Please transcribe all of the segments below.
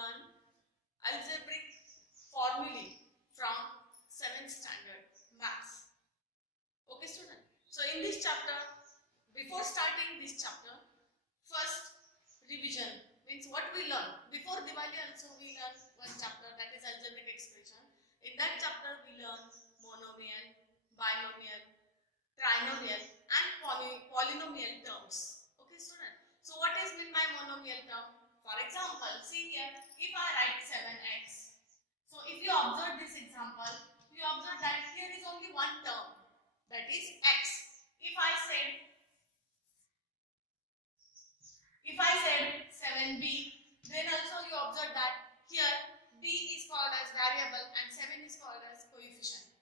learn algebraic formulae from 7th standard maths. Okay student. So in this chapter, before starting this chapter, first revision means what we learn. Before Diwali also we learn one chapter, that is algebraic expression. In that chapter we learn monomial, binomial, trinomial and polynomial terms. Okay student. So what is meant by monomial term? For example, see here, if I write 7x. So if you observe this example, you observe that here is only one term, that is x. If I said 7b, then also you observe that here b is called as variable and 7 is called as coefficient.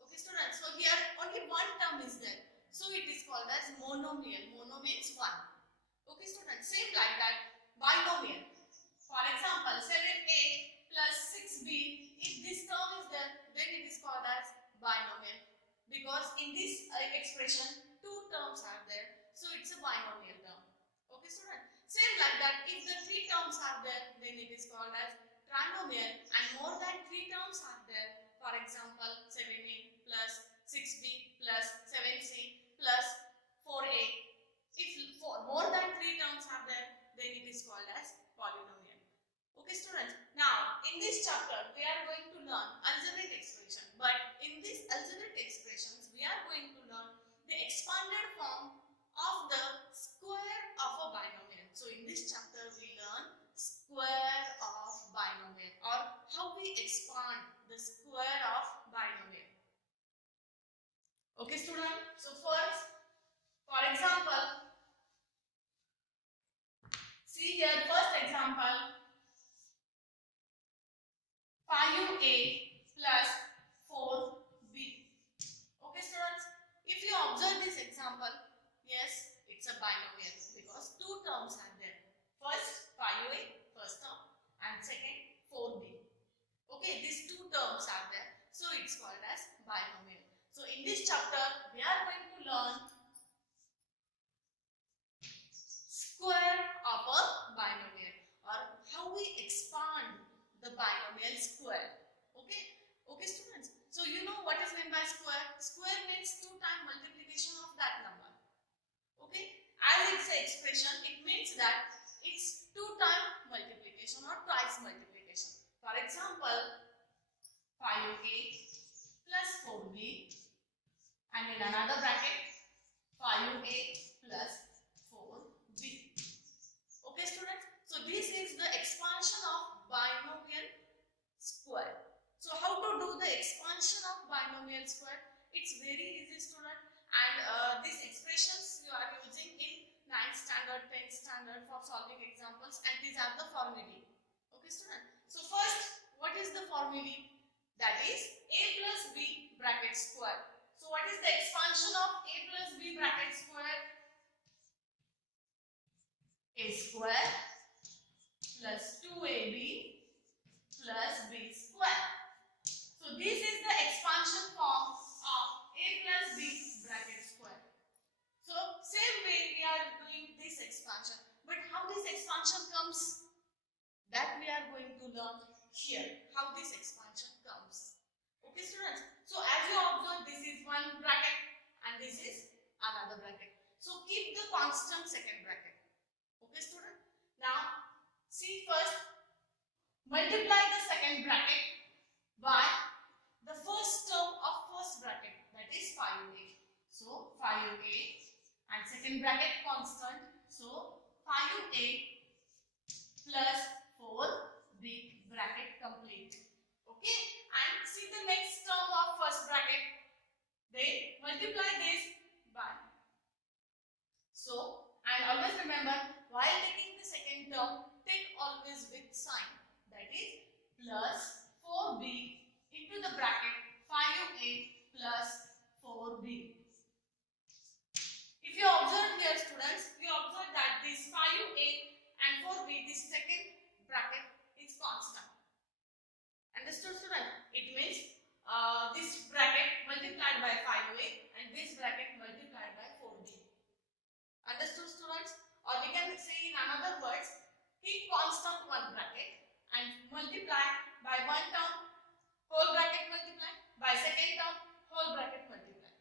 Okay students, so here only one term is there, so it is called as monomial. Mono means one. Okay students, same like that binomial. For example, 7a plus 6b, if this term is there, then it is called as binomial, because in this expression two terms are there, so it's a binomial term. Okay student, same like that, if the three terms are there, then it is called as trinomial, and more than three terms are there. For example, 7a plus 6b plus 7c plus 4a, if more than three terms are there, then it is called as polynomial. Okay students, now in this chapter we are going to learn algebraic expression, but in these algebraic expressions we are going to learn the expanded form of the square of a binomial. So in this chapter we learn square of binomial, or how we expand the square of binomial. Okay student, so first, for example, see here, first example, 5a plus 4b. Okay students, if you observe this example, yes, it's a binomial because two terms are there. First 5a, first term, and second 4b. Okay, these two terms are there, so it's called as binomial. So in this chapter we are going to learn square of a binomial, or how we expand the binomial square. Okay students, so you know what is meant by square. Square means 2 times multiplication of that number. Okay, as it's an expression, it means that it's 2 times multiplication or twice multiplication. For example, 5a plus 4b, and in another bracket 5a plus 4b. Okay students, so this is the expansion of binomial square. So how to do the expansion of binomial square? It's very easy student, and these expressions you are using in 9th standard, 10th standard for solving examples, and these are the formulae. Okay student, so first, what is the formulae? That is a plus b bracket square. So what is the expansion of a plus b bracket square? A square plus 2ab plus b square. So this is the expansion form of a plus b bracket square. So same way we are doing this expansion, but how this expansion comes, that we are going to learn here, how this expansion comes. Okay students, so as you observe, this is one bracket and this is another bracket, so keep the constant second bracket. Okay student, now see, first multiply the second bracket by the first term of first bracket, that is 5a. So 5a and second bracket constant, so 5a plus 4b bracket complete. Okay, and see the next term of first bracket, then multiply this by. So, and always remember, while taking the second term, take always with sign, that is plus 4b into the bracket 5a plus 4b. If you observe here students, you observe that this 5a and 4b, this second bracket is constant. Understood student? It means this bracket multiplied by 5a and this bracket multiplied by 4b. Understood students? Or we can say in another words, keep constant one bracket and one term, whole bracket multiply, by second term, whole bracket multiply.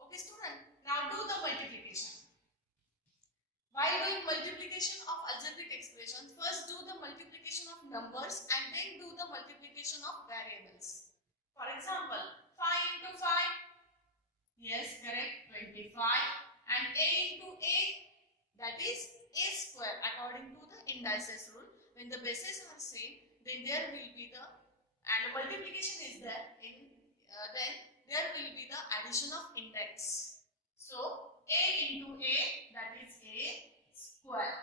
Okay student, now do the multiplication. While doing multiplication of algebraic expressions, first do the multiplication of numbers and then do the multiplication of variables. For example, 5 into 5, yes correct, 25, and a into a, that is a square according to the indices rule. When the bases are same, then there will be the, and multiplication is there, then there will be the addition of index. So a into a, that is a square.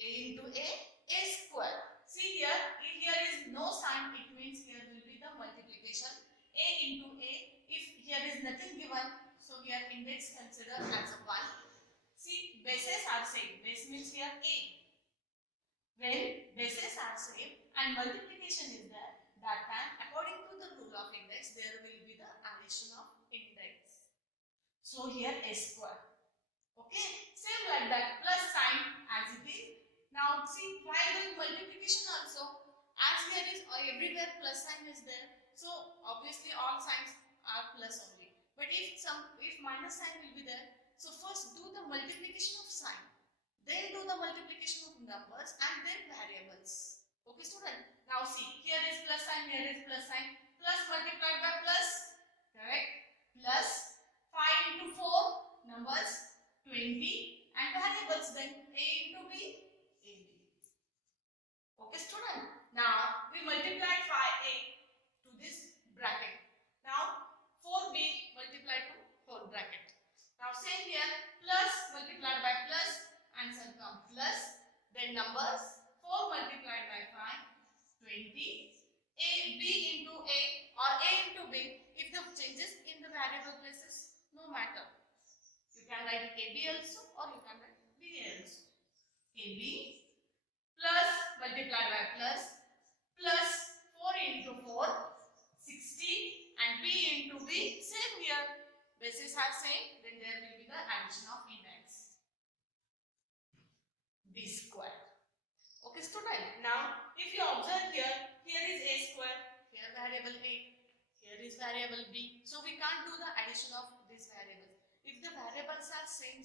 A into a square. See here, if here is no sign, it means here will be the multiplication. A into a, if here is nothing given, so here index consider as a 1. See, bases are same. Base means here a. When bases are same and multiplication is there, that time according to the rule of index, there will be the addition of index. So here a square. Okay, same like that, plus sign as it is. Now see, while doing multiplication also, as here is everywhere plus sign is there, so obviously all signs are plus only. But if minus sign will be there, so first do the multiplication of sign, then do the multiplication of numbers and then variables. Okay student, now see, here is plus sign, here is plus sign, plus multiplied by plus, correct, plus 5 into 4, numbers 20, and variables then a into b, ab. Okay student, now we multiplied 5a to this bracket. Now 4b multiplied to whole bracket. Now same here, plus multiplied by plus, answer comes plus, then numbers 4 multiplied by 5, 20, a, b into a or a into b. If the changes in the variable places, no matter. You can write AB also or you can write BA also. AB plus multiplied by plus, plus 4 into 4, 16, and B into B, same here. Bases are same, then there will be the addition of index. B square. Okay student, now if you observe here, here is a square, here variable a, here is variable b. So we can't do the addition of these variables. If the variables are same,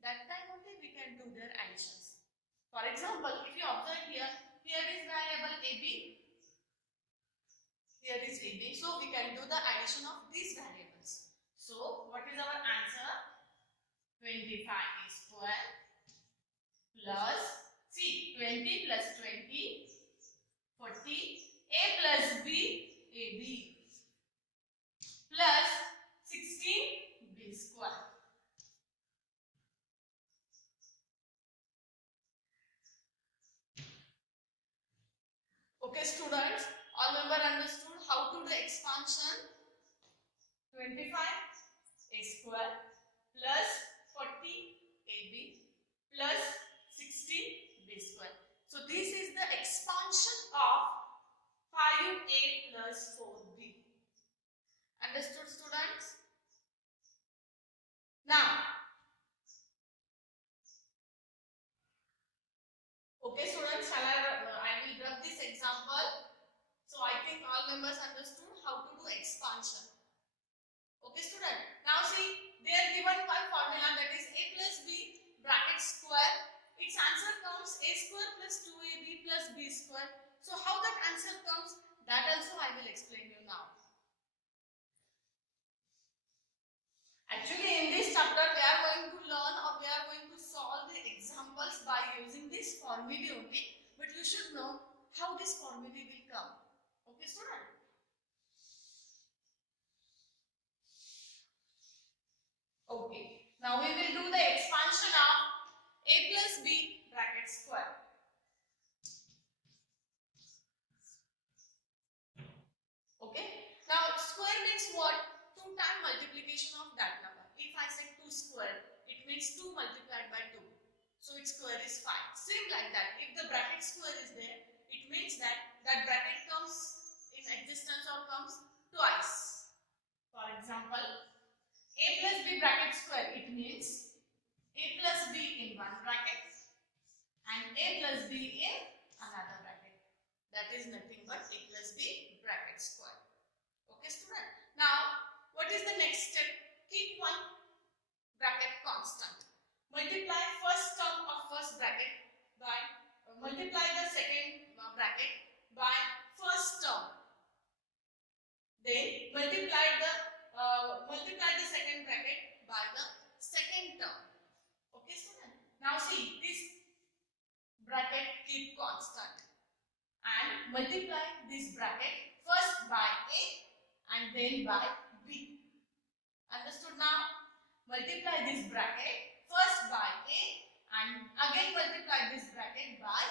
that time only we can do their additions. For example, if you observe here, here is variable ab, here is ab. So we can do the addition of these variables. So what is our answer? 25 a square plus, see, 20 plus 20, 40, a plus b, ab, plus 16 b square. Okay students, all member understood how to do expansion? 25 a square plus 40 ab plus 16 b square. So this is the expansion of 5a plus 4b. Understood students? Now, okay students, I will rub this example. So I think all members understood how to do expansion. Okay student, now see, they are given one formula, that is a plus b bracket square. Its answer comes a square plus 2ab plus b square. So how that answer comes, that also I will explain you now. Actually in this chapter we are going to learn or we are going to solve the examples by using this formulae only, but you should know how this formulae will come. Okay student? Okay, now we will do the expansion of a plus b bracket square. Okay, now square means what? 2 times multiplication of that number. If I say 2 square, it means 2 multiplied by 2. So its square is 5. Same like that. If the bracket square is there, it means that that bracket comes in existence or comes twice. For example, a plus b bracket square, it means a plus b in one bracket and a plus b in another bracket. That is nothing keep constant and multiply this bracket first by A and then by B. Understood now? Multiply this bracket first by A and again multiply this bracket by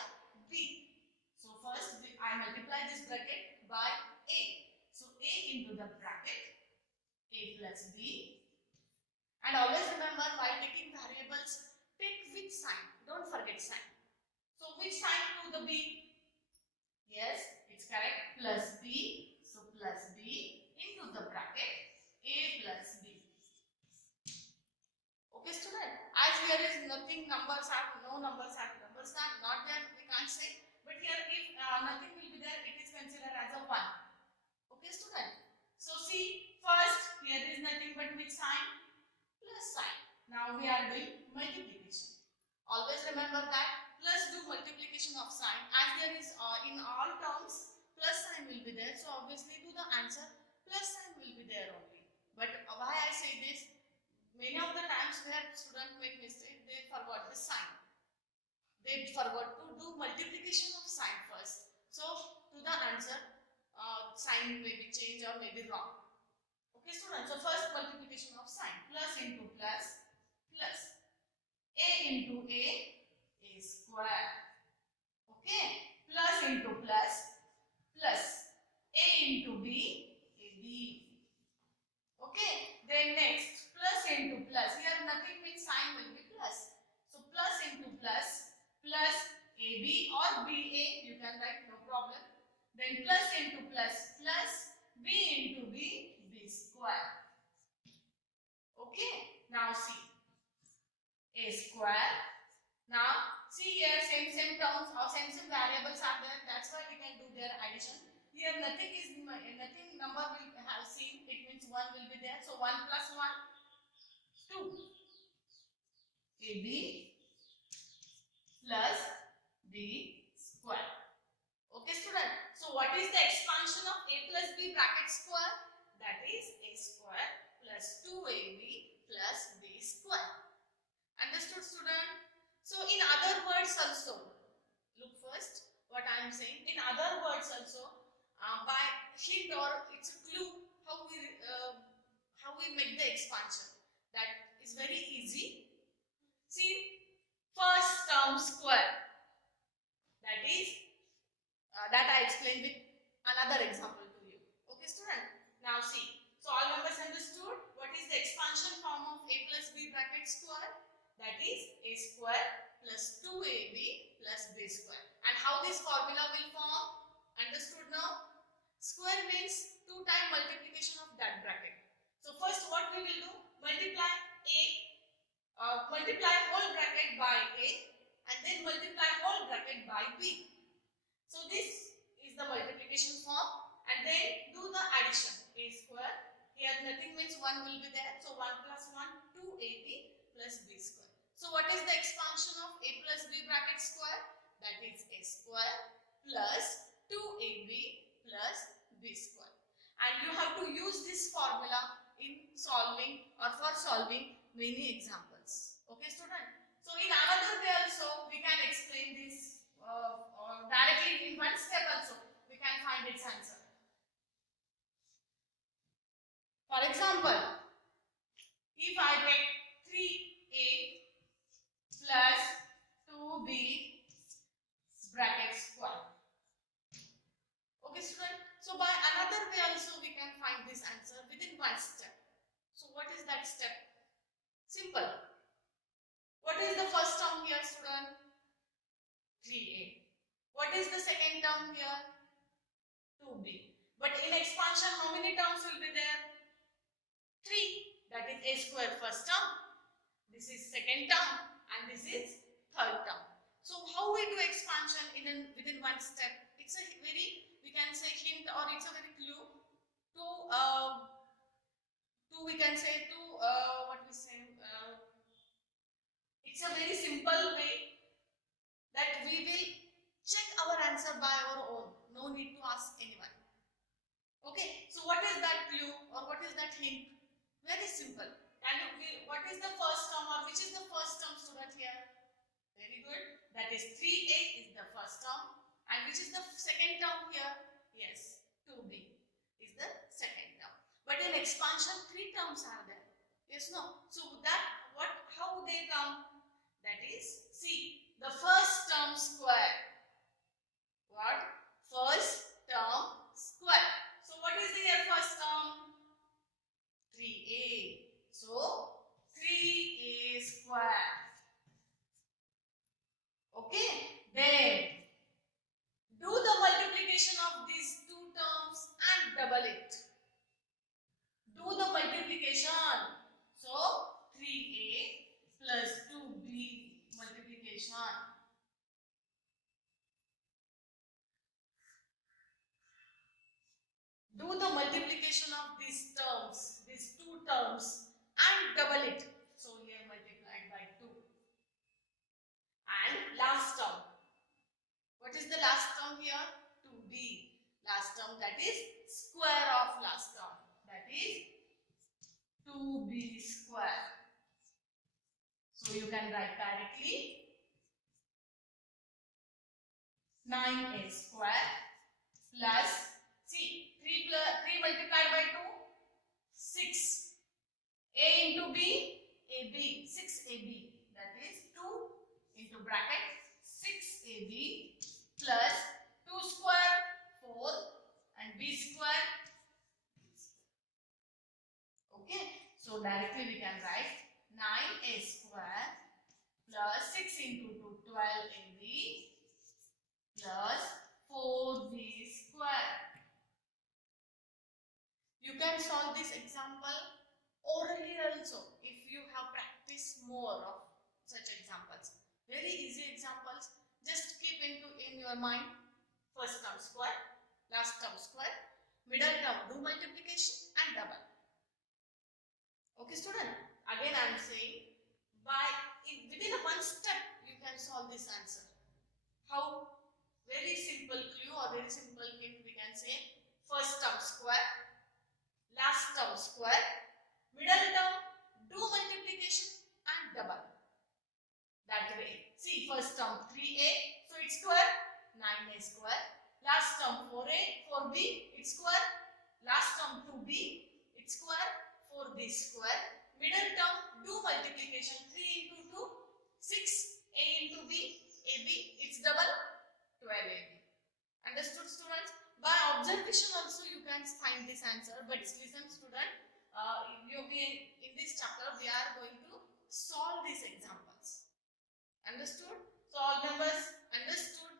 B. So first I multiply this bracket by A. So A into the bracket A plus B. And always remember, while taking variables, take with sign. Don't forget sign. So which sign to the B? Yes, it's correct. Plus B. So plus B into the bracket A plus B. Okay, student. As here is nothing, numbers are not there, we can't say. But here, if nothing will be there, it is considered as a 1. Okay, student. So see, first here is nothing but which sign? Plus sign. Now we are doing multiplication. Always remember that plus do multiplication of sign. As there is in all terms plus sign will be there. So obviously to the answer plus sign will be there only. But why I say this? Many of the times where students make mistake, they forgot the sign. They forgot to do multiplication of sign first. So to the answer sign may be changed or may be wrong. Okay, students. So first multiplication of sign. Plus into plus, plus. A into A square. Okay. Plus into plus, plus. A into B, B. Okay. Then next, plus into plus. Here nothing means sign will be plus. So plus into plus, plus AB or BA. You can write, no problem. Then plus into plus, plus B into B. Square. Okay. Now see. A square. Now see here same terms or same variables are there. That's why we can do their addition. Here nothing number will have seen. It means 1 will be there. So 1 plus 1, 2. AB plus B square. Okay, student. So what is the expansion of A plus B bracket square? That is A square plus 2AB plus B square. Understood, student? So in other words also, look first what I am saying. In other words also, by hint or it's a clue how we make the expansion. That is very easy. See, first term square. That is that I explained with another example to you. Okay, student? Now see, so all members understood what is the expansion form of A plus B bracket square? That is A square plus 2AB plus B square. And how this formula will form? Understood now? Square means 2 times multiplication of that bracket. So first what we will do? Multiply whole bracket by A and then multiply whole bracket by B. So this is the multiplication form and then do the addition. A square. Here nothing means 1 will be there. So 1 plus 1, 2AB plus B square. So what is the expansion of A plus B bracket square? That is A square plus 2AB plus B square. And you have to use this formula in solving or for solving many examples. Okay, student? So in another way also we can explain this directly in one step also we can find its answer. For example, if I take 3A plus 2B bracket square. Okay, student? So by another way also we can find this answer within one step. So what is that step? Simple. What is the first term here, student? 3A. What is the second term here? 2B. But in expansion, how many terms will be there? 3. That is A square first term. This is second term and this is third term. So how we do expansion within one step? It's a very, we can say hint or it's a very clue to we can say to what we say. It's a very simple way that we will check our answer by our own. No need to ask anyone. Okay. So what is that clue or what is that hint? Very simple. And what is the first term or which is the first term, student, here? Very good. That is 3a is the first term. And which is the second term here? Yes, 2b is the second term. But in expansion, 3 terms are there. Yes, no? So that, how they come? That is, see, the first term square. What? First term square. So what is here first term? 3a. So 3a square. Okay. Then do the multiplication of these two terms and double it. Do the multiplication. So 3a plus 2b multiplication. Do the multiplication of these terms, these two terms, and double it. So here multiplied by 2. And last term. What is the last term here? 2b. Last term, that is square of last term. That is 2b square. So you can write directly 9a square plus, see, 3 multiplied by 2, 6. A into b, ab, 6ab. That is 2 into bracket 6ab plus 2 square 4 and b square. Okay, so directly we can write 9a square plus 6 into 2, 12ab plus 4b square. You can solve this example orally also if you have practiced more of such examples. Very easy examples. Just keep in your mind first term square, last term square, middle term do multiplication and double. Okay student, again I am saying within one step you can solve this answer. How? Very simple clue or very simple hint we can say. First term square, last term square, middle term do multiplication and double. That way. See, first term 3a, so it's square, 9a square. Last term 4a, 4b, it's square. Last term 2b, it's square, 4b square. Middle term do multiplication, 3 into 2, 6a into b, ab, it's double, 12ab. Understood students? By observation also you can find this answer, but listen student, in this chapter we are going to solve these examples. Understood? So all members understood?